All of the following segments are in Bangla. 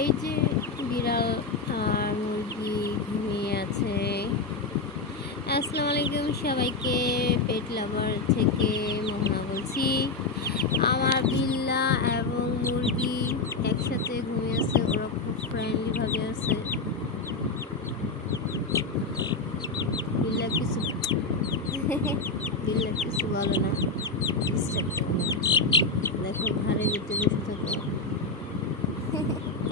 এই যে বিড়াল আর মুরগি ঘুমিয়ে আছে। আসসালামু আলাইকুম সবাইকে, পেট লাভার থেকে মোহনা বলছি। আমার বিল্লা এবং মুরগি একসাথে ঘুমিয়ে আছে, ওরা খুব ফ্রেন্ডলি ভাবে আছে। বিল্লা কিছু বলে না, দেখো ঘরের ভিতরে বসে থাকো।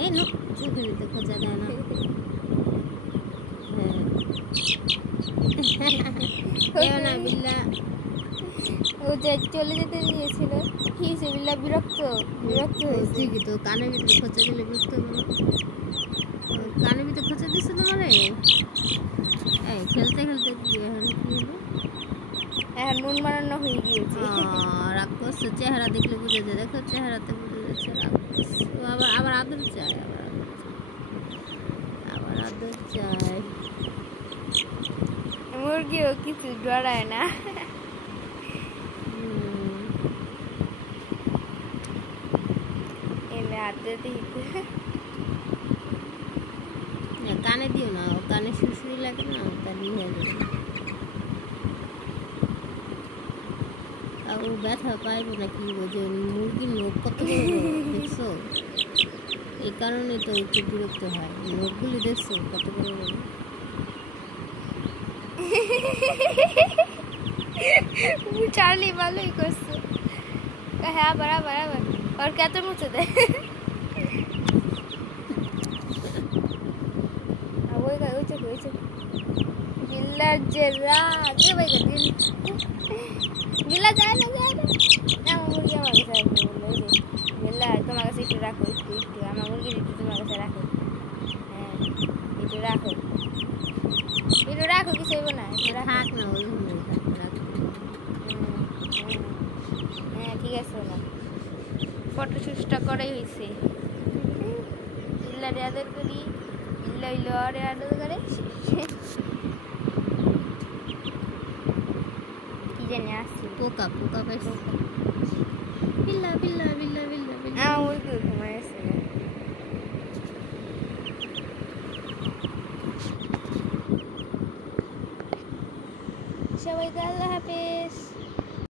এই নো, চোখের ভিতরে খোঁজা দেয় না। না বিল্লা ও যে চলে যেতে দিয়েছিল, কি হয়েছে? বিল্লা বিরক্ত হয়েছে কি তো কানের ভিতরে খোঁচা দিলে বিরক্ত হবে না? কানের ভিতরে খোঁচা দিচ্ছে তোমারে? এই খেলতে খেলতে কি এখন কি হলো? এখন মন মানানো হয়ে গিয়েছে। রাগ করছে, চেহারা দেখলে বুঝে যায়। দেখো চেহারাতে বুঝে যাচ্ছে রাগ করছে। আবার আদর চায়, আবার আদর চায়। মুরগিও কিছু ডরায় না। এনে হাতে দিতে কানে দিও না, ও কানে শুশুরি লাগে না, তার হয়ে যাবে। আর ও ব্যথা পাইব নাকি? যে মুরগির নখ কত দেখছো? এই কারণে তো একটু বিরক্ত হয়। নখগুলি দেখছো কত বড় বড়। চার্লি ভালোই করছে। হ্যাঁ আবার ওর কত মুছে দেয়। ওই চোখে বিল্লার যে রাগ, বিল্লা যায় না আমার মুরগি আমার কাছে বিল্লা তোমার কাছে একটু রাখো, একটু আমার মুরগির একটু তোমার কাছে রাখো। হ্যাঁ একটু রাখো, কিছু হইব না, থাক না, ওই হ্যাঁ ঠিক আছে না, ফটো শুটটা করাই হয়েছে। বিল্লারে আদর করি, বিল্লা হইল আরে আদর করে। কি জানি আসছে, পোকা পাইছে। বিল্লা ওই তো ঘুমাই আছে। সবাইকে